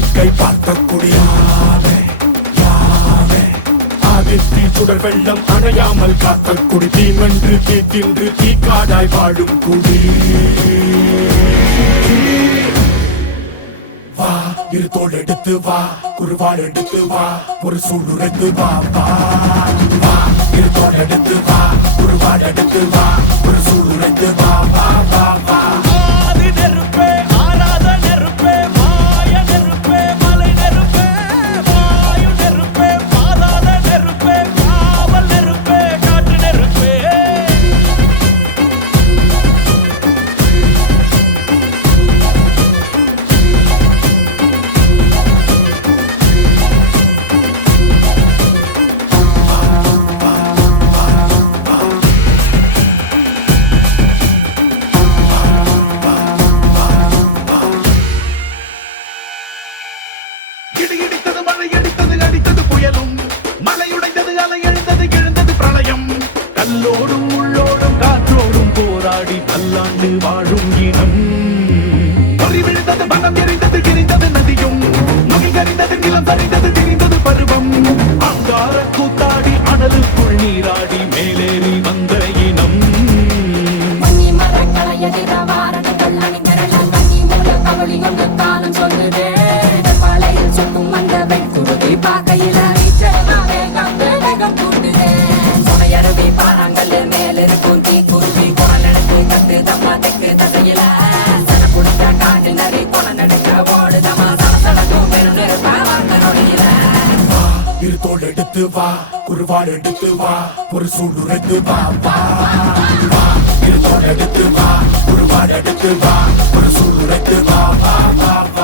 வேடிக்கை பார்க்கக்கூடிய ஆதித்தி சுடர் வெள்ளம் அணையாமல் காத்த குடி தீமென்று தீ தின்று தீக்காடாய் வாழும் குடி வா இரு தோள் எடுத்து வா குருவாள் எடுத்து வா ஒரு சூளுரைத்து வா வா வா இரு தோள் எடுத்து வா குருவாள் எடுத்து வா ஒரு சூளுரைத்து வா வா வா வா இடித்தது மழை அடித்தது அடித்தது புயலும் மலையுடைந்தது அலை எழுந்தது எழுந்தது பிரளயம் கல்லோடும் உள்ளோடும் காற்றோடும் போராடி பல்லாண்டு வாழும் இனம் பொறி விழுந்தது மனம் எரிந்தது எரிந்தது நதியும் நுகை கறிந்தது நிலம் சரிந்தது திரிந்தது பருவம் அங்கார கூத்தாடி அனலுக்குள் நீராடி மேலேறி வந்த இனம் காலம் சொல்லுதே பார்க்கையில வேகம் கூட்டுதே சுமையருவி பாறாங்கல் மேல இருக்கும் தீ குருவி குரல் எடுத்து கத்து தம்மா தெக்கு தசையில சன குடிச்ச காட்டு நரி குணம் எடுக்க ஓடுதமா சடசடக்கும் பெருநெருப்ப வாங்க நொடியில இரு தோள் எடுத்து வா குருவாள் எடுத்து வா ஒரு சூளுரைத்து வா வா வா இரு தோள் எடுத்து வா குருவாள் எடுத்து வா ஒரு சூளுரைத்து வா வா வா